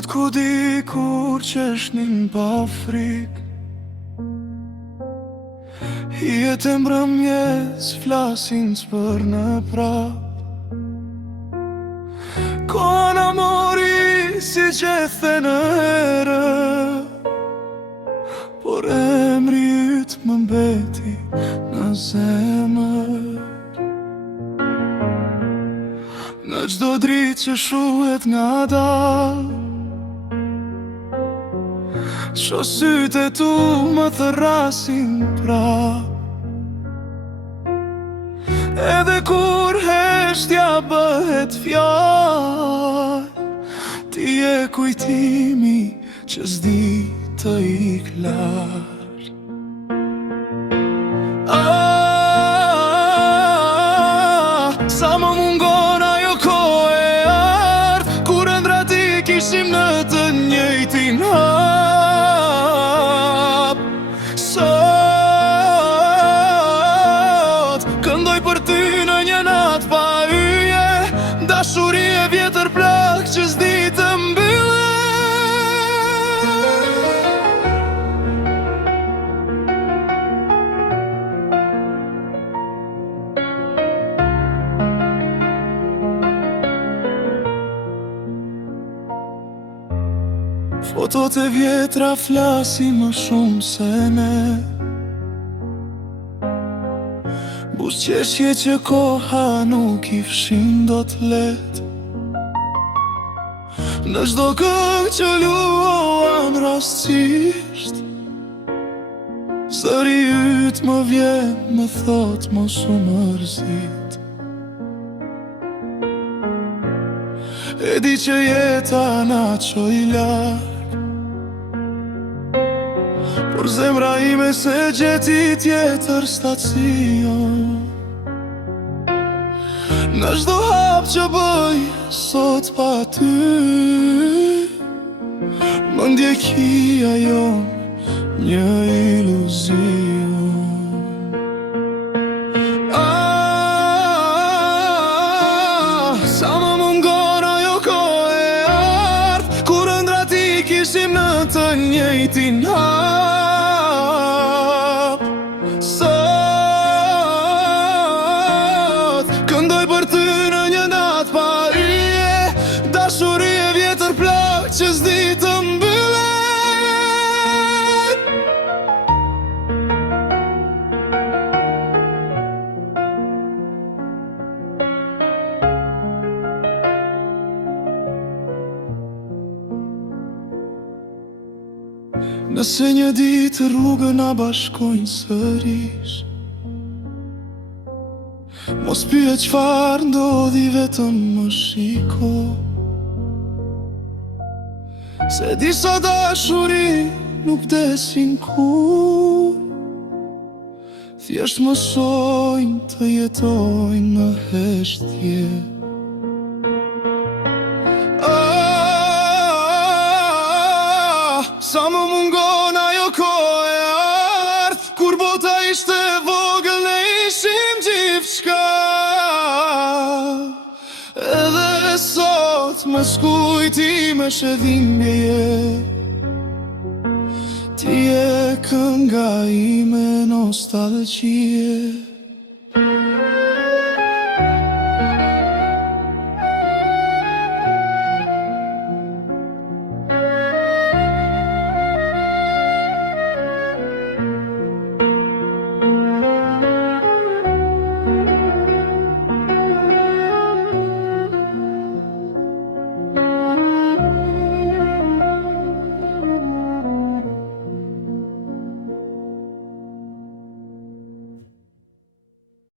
Duket ku di kur qeshnin pa frik. Hijet e mbrëmjes flasin s'për në prap. Kona mori si që thënë herë, por emri yt më mbeti në zemër. Në çdo dritë që shuhet nga dal, shoh sytë e tu më thërrasin prap. Edhe kur heshtja bëhet fjall, ti je kujtimi që s'di të ik larg. Sa më mungon ajo kohë e ardh, kur ëndra ti kishim në të njëjtin hap. Sot këndoj për ty në një natë pa yje, dashuri e vjetër plak që s'di të mbyllet. Fotot e vjetra flasin më shumë se ne, buzëqeshje që koha nuk i fshin do t'let. Në çdo këngë që luan rastësisht, zëri yt më vjen më thot mos u mërzit. E di që jeta na qoj larg, por zemra ime se gjeti tjetër stacion. Në çdo hap që bëj sot pa ty, më ndjekia jon një iluzion. Sa më mungon ajo kohë e ardh, kur ëndra ti kishim në të njëjtin hap. Sot këndoj për ty në një natë pa yje, dashuri e vjetër plak që s'di të mbyllet. Nëse një ditë rrugën na bashkojnë sërish, mos pyet çfarë ndodhi, vetëm më shiko. Se disa dashuri nuk vdesin kur, thjesht mësojnë të jetojnë në heshtje. Sa më mungon ajo kohë e ardh, kur bota ishte vogël ne ishim gjithçka. Edhe sot me skujtime që dhimbje, ti je kënga ime nostalgjie.